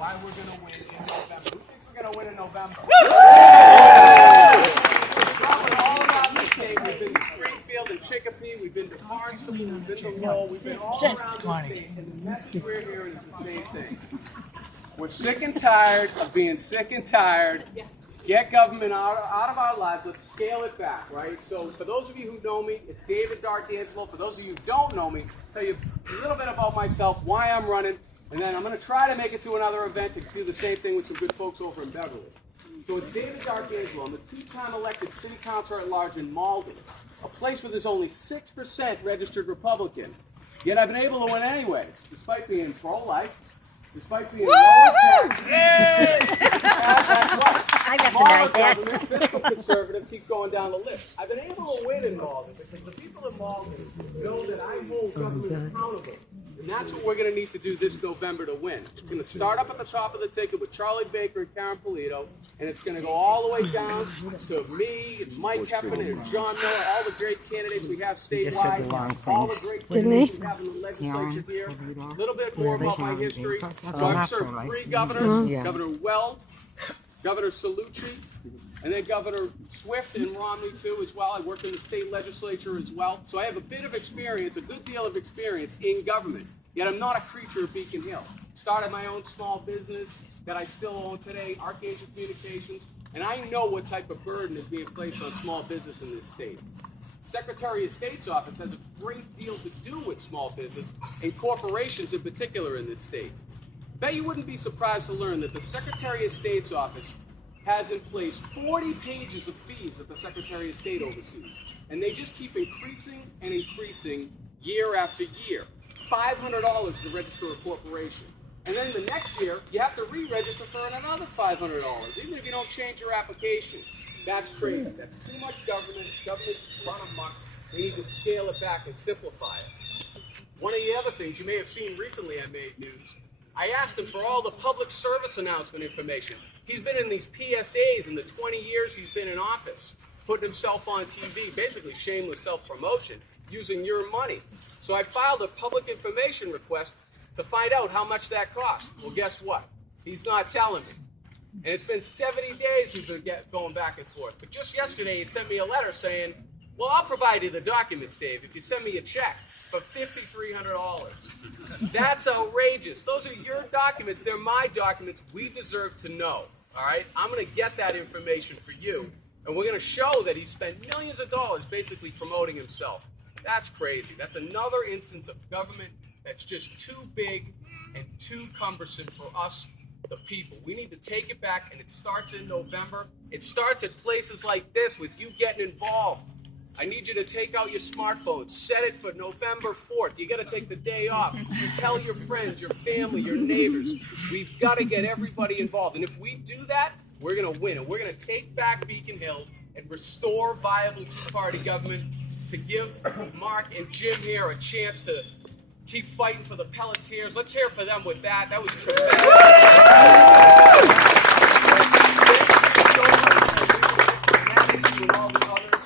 why we're going to win in November. Who thinks we're going to win in November? All around the state. We've been to Springfield and Chicopee. We've been to Barnstable. We've been to Lowell. We've been all around the state. And the message we're hearing is the same thing. We're sick and tired of being sick and tired. Get government out of our lives. Let's scale it back, right? So for those of you who know me, it's David D'Arcangelo. For those of you who don't know me, I'll tell you a little bit about myself, why I'm running, and then I'm going to try to make it to another event to do the same thing with some good folks over in Beverly. So it's David D'Arcangelo. I'm the two-time elected city councilor at large in Malden, a place where there's only 6% registered Republican. Yet I've been able to win anyways, despite being pro-life, despite being low-tax. I recognize that. Fiscal conservative keep going down the list. I've been able to win in Malden because the people in Malden know that I hold government accountable. And that's what we're going to need to do this November to win. It's going to start up at the top of the ticket with Charlie Baker and Karen Polito, and it's going to go all the way down to me, and Mike Heffernan, and John Miller, all the great candidates we have statewide, all the great candidates we have in the legislature here. A little bit more about my history. So I've served 3 governors, Governor Weld, Governor Salucci, and then Governor Swift and Romney too as well. I worked in the state legislature as well. So I have a bit of experience, a good deal of experience in government. Yet I'm not a creature of Beacon Hill. Started my own small business that I still own today, Archangel Communications, and I know what type of burden is being placed on small business in this state. Secretary of State's office has a great deal to do with small business and corporations in particular in this state. Bet you wouldn't be surprised to learn that the Secretary of State's office has in place 40 pages of fees that the Secretary of State oversees. And they just keep increasing and increasing year after year. $500 to register a corporation. And then the next year, you have to re-register for another $500, even if you don't change your application. That's crazy. That's too much government. Government's run amok. We need to scale it back and simplify it. One of the other things you may have seen recently I made news, I asked him for all the public service announcement information. He's been in these PSAs in the 20 years he's been in office, putting himself on TV, basically shameless self-promotion, using your money. So I filed a public information request to find out how much that cost. Well, guess what? He's not telling me. And it's been 70 days he's been going back and forth. But just yesterday he sent me a letter saying, well, I'll provide you the documents, Dave, if you send me a check for $5,300. That's outrageous. Those are your documents. They're my documents. We deserve to know, all right? I'm going to get that information for you, and we're going to show that he spent millions of dollars basically promoting himself. That's crazy. That's another instance of government that's just too big and too cumbersome for us, the people. We need to take it back, and it starts in November. It starts at places like this with you getting involved. I need you to take out your smartphone, set it for November 4th. You got to take the day off. Tell your friends, your family, your neighbors. We've got to get everybody involved. And if we do that, we're going to win. And we're going to take back Beacon Hill and restore viable two-party government to give Mark and Jim here a chance to keep fighting for the Pelletiers. Let's hear for them with that. That was tremendous.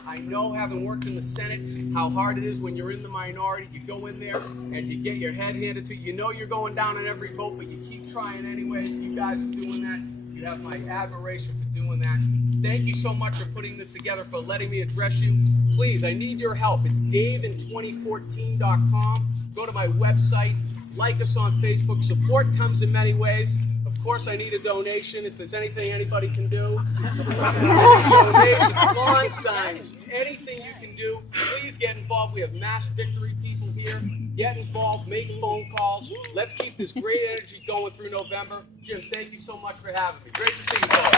I know, having worked in the Senate, how hard it is when you're in the minority. You go in there and you get your head handed to you. You know you're going down in every vote, but you keep trying anyway. You guys are doing that. You have my admiration for doing that. Thank you so much for putting this together, for letting me address you. Please, I need your help. It's davin2014.com. Go to my website. Like us on Facebook. Support comes in many ways. Of course, I need a donation if there's anything anybody can do. Donations, lawn signs, anything you can do. Please get involved. We have mass victory people here. Get involved. Make phone calls. Let's keep this great energy going through November. Jim, thank you so much for having me. Great to see you both.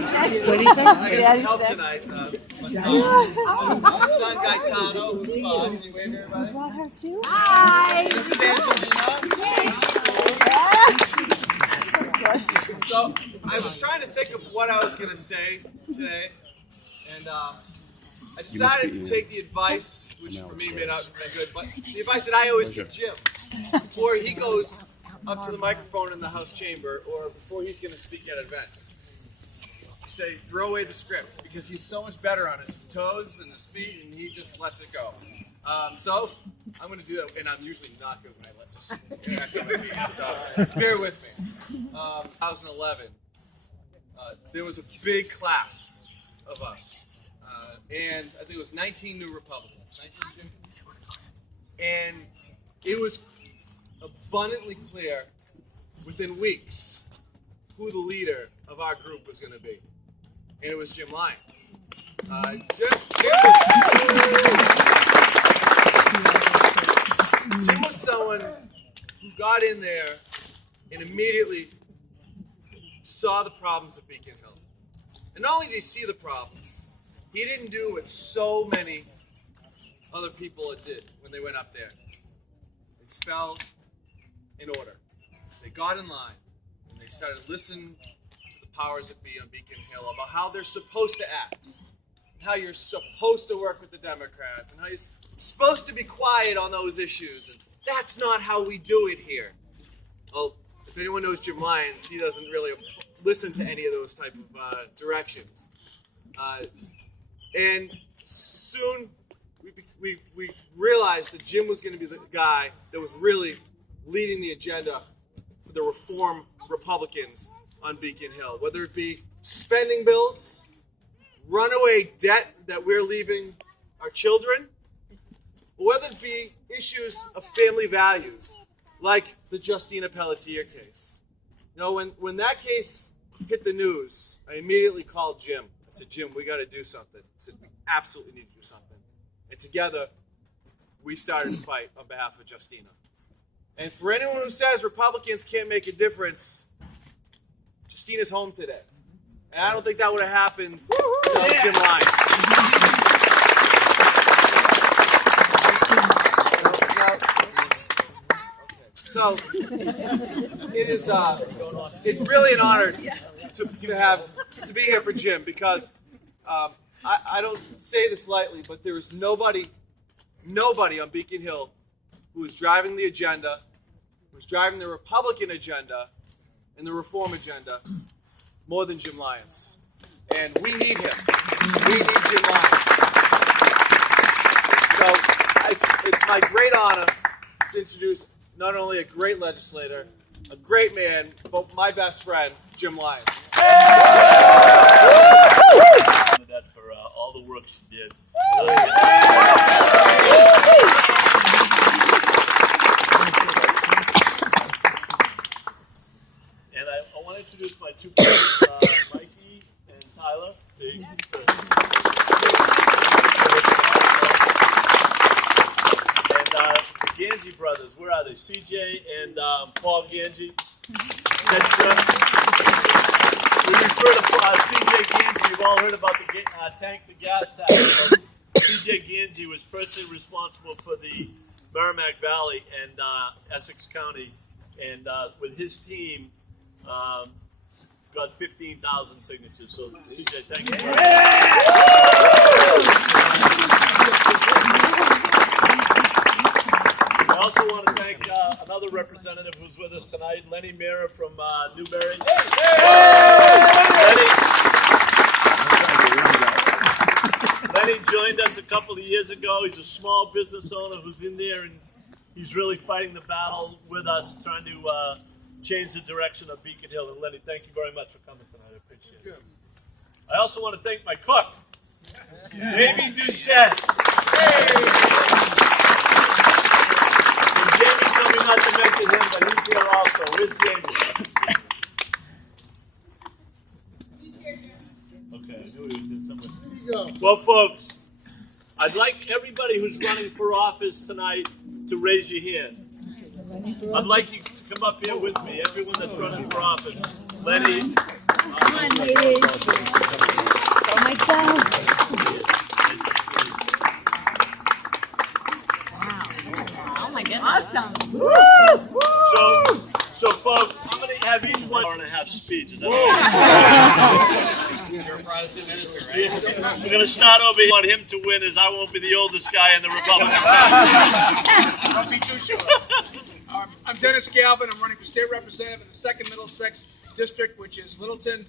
I need some help tonight. My son Gaetano. Hi. This is Angelina. So I was trying to think of what I was going to say today, and I decided to take the advice, which for me may not have been good, but the advice that I always give Jim before he goes up to the microphone in the House chamber or before he's going to speak at events. say throw away the script because he's so much better on his toes and his feet, and he just lets it go. So I'm going to do that, and I'm usually not good when I let this interact on my feet. So bear with me. 2011, there was a big class of us, and I think it was 19 new Republicans. 19, Jim? And it was abundantly clear within weeks who the leader of our group was going to be. And it was Jim Lyons. Jim was someone who got in there and immediately saw the problems of Beacon Hill. And not only did he see the problems, he didn't do what so many other people did when they went up there. They fell in order. They got in line and they started listening to the powers that be on Beacon Hill about how they're supposed to act, and how you're supposed to work with the Democrats, and how you're supposed to be quiet on those issues. And that's not how we do it here. Well, if anyone knows Jim Lyons, he doesn't really listen to any of those type of directions. And soon we realized that Jim was going to be the guy that was really leading the agenda for the reform Republicans on Beacon Hill, whether it be spending bills, runaway debt that we're leaving our children, or whether it be issues of family values, like the Justina Pelletier case. You know, when that case hit the news, I immediately called Jim. I said, Jim, we got to do something. I said, we absolutely need to do something. And together, we started to fight on behalf of Justina. And for anyone who says Republicans can't make a difference, Justina's home today. And I don't think that would have happened without Jim Lyons. So it's really an honor to be here for Jim, because I don't say this lightly, but there is nobody on Beacon Hill who is driving the agenda, who's driving the Republican agenda and the reform agenda more than Jim Lyons. And we need him. We need Jim Lyons. So it's my great honor to introduce not only a great legislator, a great man, but my best friend, Jim Lyons. That for all the work she did. And I want to introduce my two friends, Mikey and Tyler. And the Ganji brothers, where are they? CJ and Paul Ganji. We refer to CJ Ganji. You've all heard about the tank to gas tax. CJ Ganji was personally responsible for the Merrimack Valley and Essex County, and with his team, got 15,000 signatures. So CJ, thank you. I also want to thank another representative who's with us tonight, Lenny Mira from Newbury. Lenny joined us a couple of years ago. He's a small business owner who's in there, and he's really fighting the battle with us, trying to change the direction of Beacon Hill. And Lenny, thank you very much for coming tonight. I appreciate it. I also want to thank my cook, Amy Duchette. And Jamie told me not to mention him, but he's here also. Where's Jamie? Okay, I knew he was in somewhere. Well, folks, I'd like everybody who's running for office tonight to raise your hand. I'd like you to come up here with me, everyone that's running for office. Lenny. Come on, ladies. Oh my God. Wow. Oh my goodness. Awesome. Woo! So folks, I'm going to have each one hour and a half speech. Is that You're a Protestant minister, right? We're going to start over here. I want him to win, as I won't be the oldest guy in the Republican Party. Don't be too sure. I'm Dennis Galvin. I'm running for state representative in the 2nd Middlesex District, which is Littleton,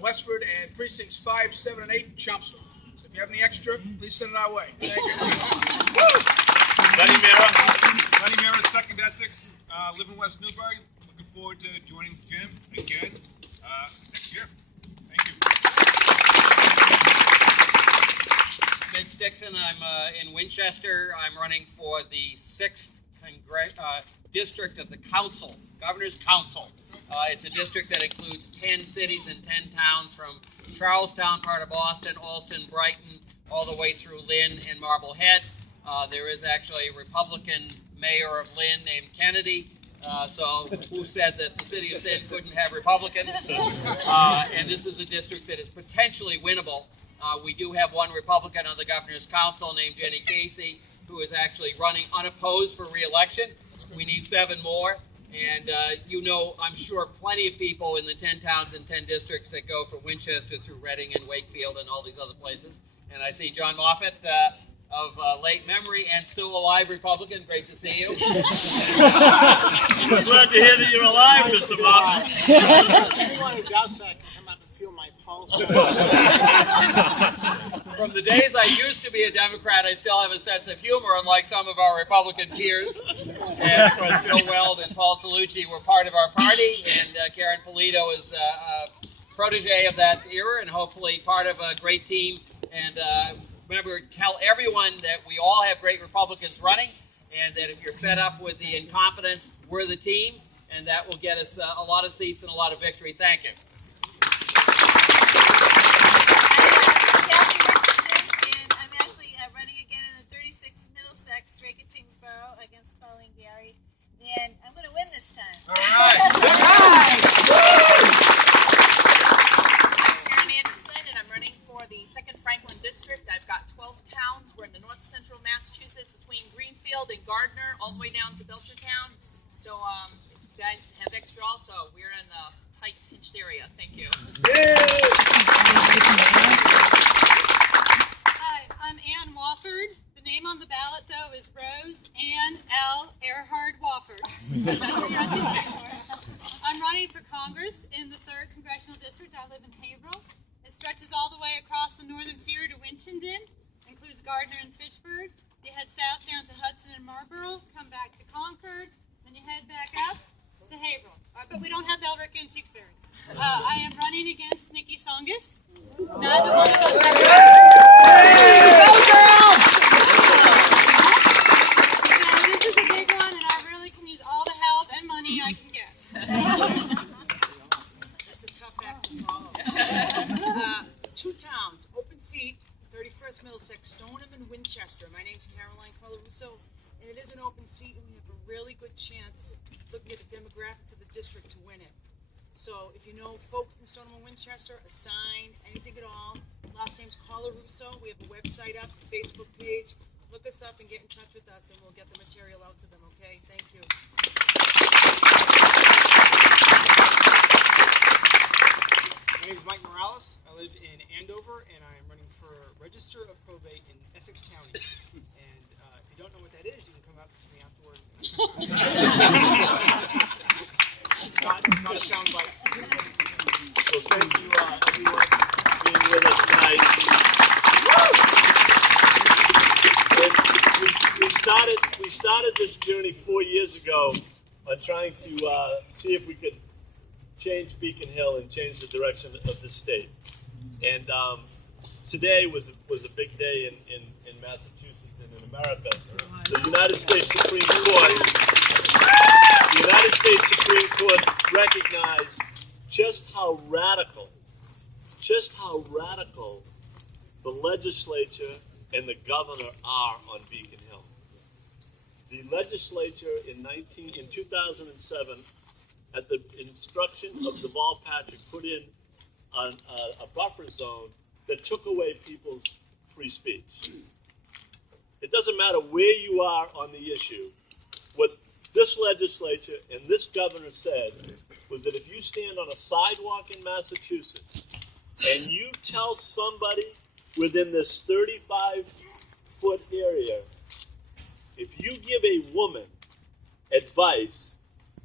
Westford, and precincts 5, 7, and 8 in Chelmsford. So if you have any extra, please send it our way. Thank you. Lenny Mira. Lenny Mira, 2nd Essex, live in West Newbury. Looking forward to joining Jim again next year. Thank you. Vince Dixon. I'm in Winchester. I'm running for the 6th district of the council, Governor's Council. It's a district that includes 10 cities and 10 towns from Charlestown, part of Boston, Alston, Brighton, all the way through Lynn and Marblehead. There is actually a Republican mayor of Lynn named Kennedy. So who said that the city of Sin couldn't have Republicans? And this is a district that is potentially winnable. We do have one Republican on the Governor's Council named Jenny Casey, who is actually running unopposed for re-election. We need 7 more. And I'm sure plenty of people in the 10 towns and 10 districts that go from Winchester through Reading and Wakefield and all these other places. And I see John Moffett of late memory and still alive Republican. Great to see you. We're glad to hear that you're alive, Mr. Moffett. Anyone who doubts that can come up and feel my pulse. From the days I used to be a Democrat, I still have a sense of humor, unlike some of our Republican peers. And of course, Bill Weld and Paul Cellucci were part of our party, and Karen Polito is a protege of that era, and hopefully part of a great team. And remember, tell everyone that we all have great Republicans running, and that if you're fed up with the incompetence, we're the team, and that will get us a lot of seats and a lot of victory. Thank you. I'm actually running again in the 36 Middlesex, Drake and Tingsboro against Colleen Gary, and I'm going to win this time. All right. I'm Karen Anderson, and I'm running for the 2nd Franklin District. I've got 12 towns. We're in the north central Massachusetts between Greenfield and Gardner, all the way down to Belchertown. So if you guys have extra also, we're in the tight pinched area. Thank you. Hi, I'm Ann Wofford. The name on the ballot, though, is Rose Ann L. Earhart Wofford. That's what you're asking for. I'm running for Congress in the 3rd Congressional District. I live in Haverhill. It stretches all the way across the northern tier to Winchendon, includes Gardner and Fitchburg. You head south down to Hudson and Marlborough, come back to Concord, then you head back up to Haverhill. But we don't have Elric and Tewksbury. I am running against Nikki Songus. Neither one of us have Go girl! This is a big one, and I really can use all the help and money I can get. That's a tough act to follow. 2 towns, open seat, 31st Middlesex, Stoneham and Winchester. My name's Caroline Colarusso, and it is an open seat, and we have a really good chance looking at the demographic to the district to win it. So if you know folks in Stoneham and Winchester, a sign, anything at all, last name's Colarusso. We have a website up, a Facebook page. Look us up and get in touch with us, and we'll get the material out to them, okay? Thank you. My name is Mike Morales. I live in Andover, and I am running for Register of Probate in Essex County. And if you don't know what that is, you can come out to me afterward. It's not a soundbite. Well, thank you, everyone, for being with us tonight. We started this journey 4 years ago on trying to see if we could change Beacon Hill and change the direction of the state. And today was a big day in Massachusetts and in America. The United States Supreme Court recognized just how radical the legislature and the governor are on Beacon Hill. The legislature in 2007, at the instruction of Deval Patrick, put in a buffer zone that took away people's free speech. It doesn't matter where you are on the issue. What this legislature and this governor said was that if you stand on a sidewalk in Massachusetts and you tell somebody within this 35-foot area, if you give a woman advice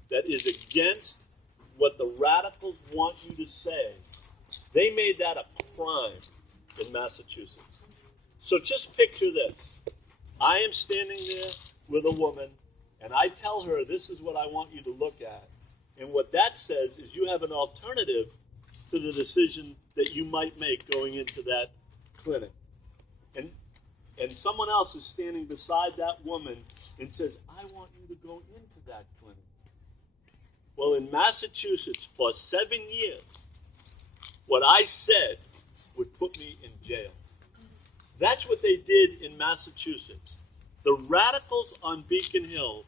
that is against what the radicals want you to say, They made that a crime in Massachusetts. So just picture this. I am standing there with a woman, and I tell her, this is what I want you to look at. And what that says is you have an alternative to the decision that you might make going into that clinic. And someone else is standing beside that woman and says, I want you to go into that clinic. Well, in Massachusetts, for 7 years, what I said would put me in jail. That's what they did in Massachusetts. The radicals on Beacon Hill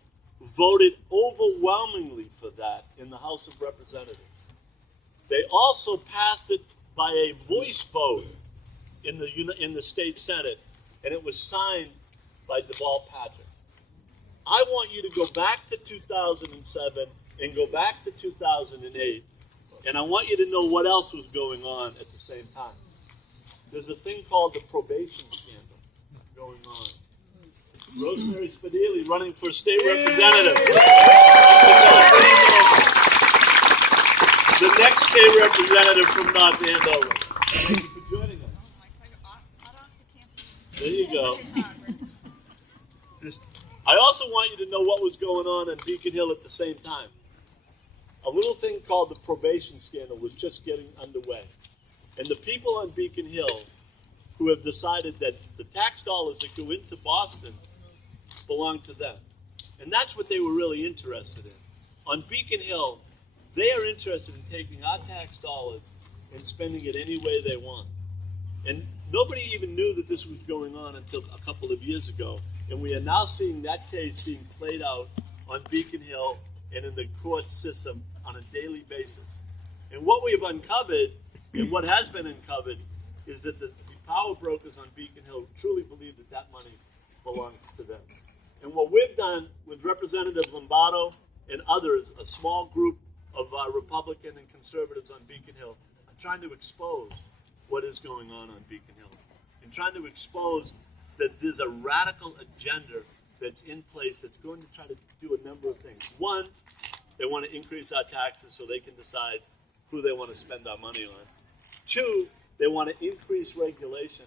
voted overwhelmingly for that in the House of Representatives. They also passed it by a voice vote in the state Senate, and it was signed by Deval Patrick. I want you to go back to 2007 and go back to 2008, and I want you to know what else was going on at the same time. There's a thing called the probation scandal going on. Rosemary Spadili running for state representative. The next state representative from North Andover. Thank you for joining us. There you go. I also want you to know what was going on in Beacon Hill at the same time. A little thing called the probation scandal was just getting underway. And the people on Beacon Hill who have decided that the tax dollars that go into Boston belong to them. And that's what they were really interested in. On Beacon Hill, they are interested in taking our tax dollars and spending it any way they want. And nobody even knew that this was going on until a couple of years ago. And we are now seeing that case being played out on Beacon Hill and in the court system on a daily basis. And what we've uncovered, and what has been uncovered, is that the power brokers on Beacon Hill truly believe that that money belongs to them. And what we've done with Representative Lombardo and others, a small group of Republican and conservatives on Beacon Hill, are trying to expose what is going on Beacon Hill, and trying to expose that there's a radical agenda that's in place that's going to try to do a number of things. One, they want to increase our taxes so they can decide who they want to spend our money on. Two, they want to increase regulation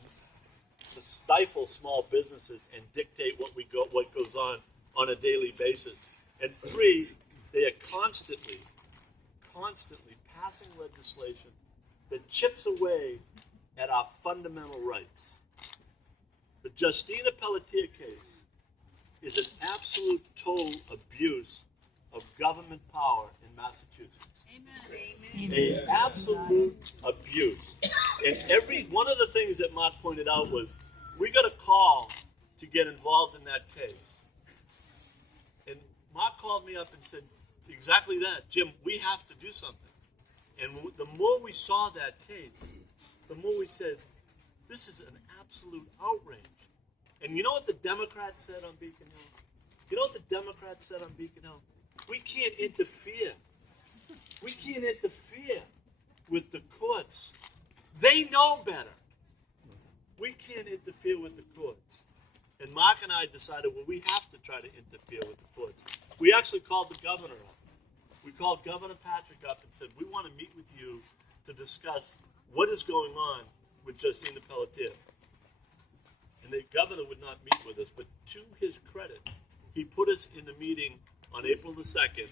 to stifle small businesses and dictate what goes on a daily basis. And three, they are constantly passing legislation that chips away at our fundamental rights. The Justina Pelletier case is an absolute total abuse of government power in Massachusetts. Amen. An absolute abuse. And one of the things that Mark pointed out was, we got a call to get involved in that case. And Mark called me up and said exactly that. Jim, we have to do something. And the more we saw that case, the more we said, this is an absolute outrage. And you know what the Democrats said on Beacon Hill? You know what the Democrats said on Beacon Hill? We can't interfere. We can't interfere with the courts. They know better. We can't interfere with the courts. And Mark and I decided, well, we have to try to interfere with the courts. We actually called the governor up. We called Governor Patrick up and said, we want to meet with you to discuss what is going on with Justina Pelletier. And the governor would not meet with us, but to his credit, he put us in a meeting on April the 2nd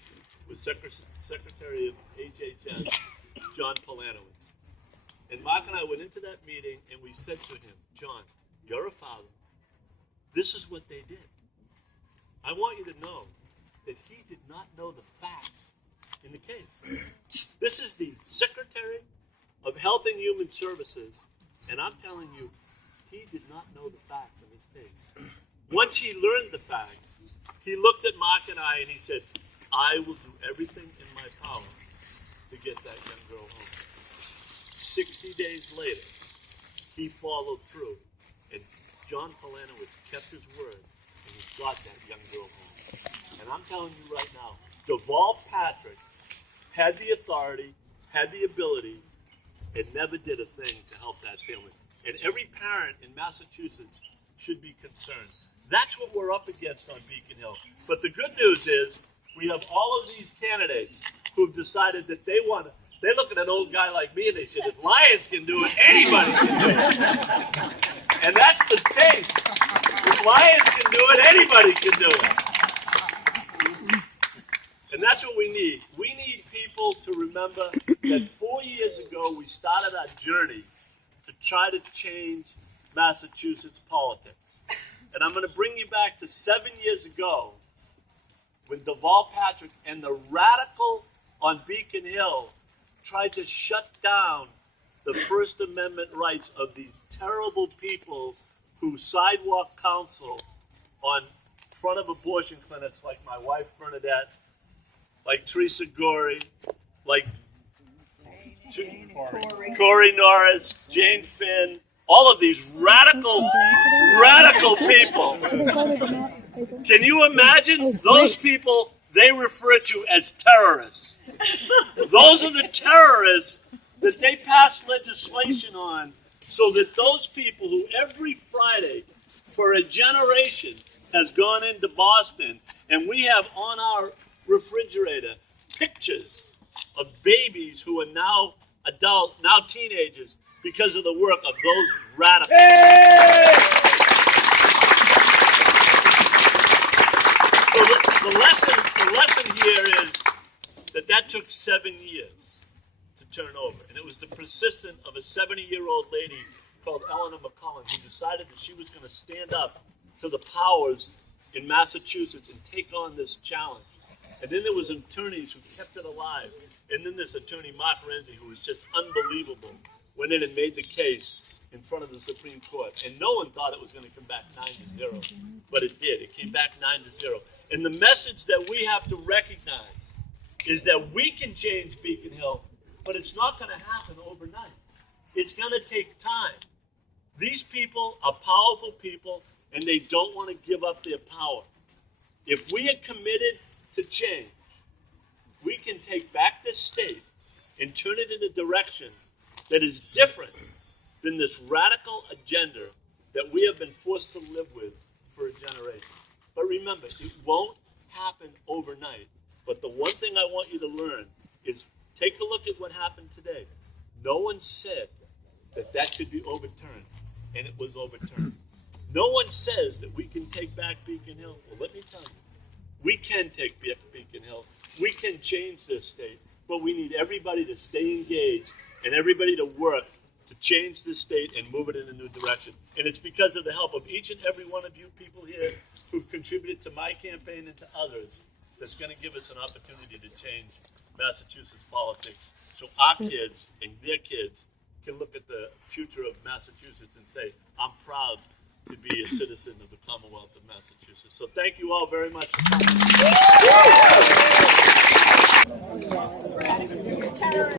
with Secretary of HHS, John Polanowitz. And Mark and I went into that meeting and we said to him, John, you're a father. This is what they did. I want you to know that he did not know the facts in the case. This is the Secretary of Health and Human Services, and I'm telling you, he did not know the facts in this case. Once he learned the facts, he looked at Mark and I and he said, I will do everything in my power to get that young girl home. 60 days later, he followed through, and John Polanowitz kept his word, and he got that young girl home. And I'm telling you right now, Deval Patrick had the authority, had the ability, and never did a thing to help that family. And every parent in Massachusetts should be concerned. That's what we're up against on Beacon Hill. But the good news is we have all of these candidates who've decided that they want to They look at an old guy like me and they said, if Lyons can do it, anybody can do it. And that's the thing. If Lyons can do it, anybody can do it. And that's what we need. We need people to remember that 4 years ago we started our journey to try to change Massachusetts politics. And I'm going to bring you back to 7 years ago when Deval Patrick and the radical on Beacon Hill tried to shut down the First Amendment rights of these terrible people who sidewalk counsel on front of abortion clinics like my wife Bernadette, like Teresa Gorey, like Corey Norris, Jane Finn, all of these radical people. Can you imagine those people they refer to as terrorists? Those are the terrorists that they passed legislation on so that those people who every Friday for a generation has gone into Boston, and we have on our refrigerator pictures of babies who are now now teenagers because of the work of those radicals. So the lesson here is that took 7 years to turn over, and it was the persistence of a 70-year-old lady called Eleanor McCullen who decided that she was going to stand up to the powers in Massachusetts and take on this challenge. And then there was attorneys who kept it alive. And then this attorney, Mark Renzi, who was just unbelievable, went in and made the case in front of the Supreme Court. And no one thought it was going to come back 9-0, but it did. It came back 9-0. And the message that we have to recognize is that we can change Beacon Hill, but it's not going to happen overnight. It's going to take time. These people are powerful people, and they don't want to give up their power. If we are committed to change, we can take back this state and turn it in a direction that is different than this radical agenda that we have been forced to live with for a generation. But remember, it won't happen overnight. But the one thing I want you to learn is take a look at what happened today. No one said that could be overturned, and it was overturned. No one says that we can take back Beacon Hill. Well, let me tell you, we can take back Beacon Hill. We can change this state, but we need everybody to stay engaged and everybody to work to change this state and move it in a new direction. And it's because of the help of each and every one of you people here who've contributed to my campaign and to others that's going to give us an opportunity to change Massachusetts politics so our kids and their kids can look at the future of Massachusetts and say, I'm proud to be a citizen of the Commonwealth of Massachusetts. So thank you all very much for coming.